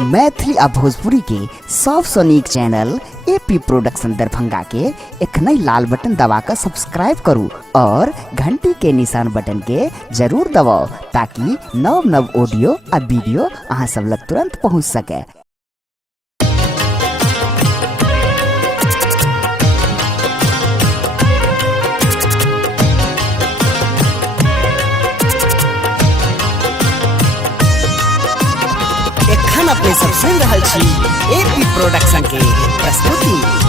मैथिली आ भोजपुरी के सबसे नीक चैनल एपी प्रोडक्शन दरभंगा के एखनई लाल बटन दबाकर सब्सक्राइब करू और घंटी के निशान बटन के जरूर दबाओ ताकि नव नव ऑडियो आ वीडियो अहाँ सब लग तुरंत पहुंच सके। एखन अपने सब सुन रहल छी एपी प्रोडक्शन के प्रस्तुति।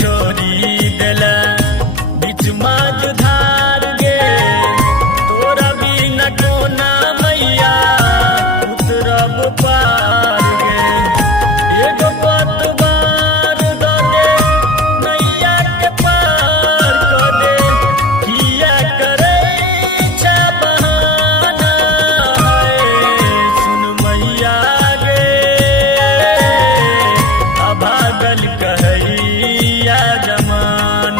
छोड़ी देला बीच माज धार गे तोरा बिना कोना मैया उतरब पार गे। एगो पतवार द दे नैया के पार कर दे किया करे छा बहाना है सुन मैया गे अभागल कहई जमान।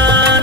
धार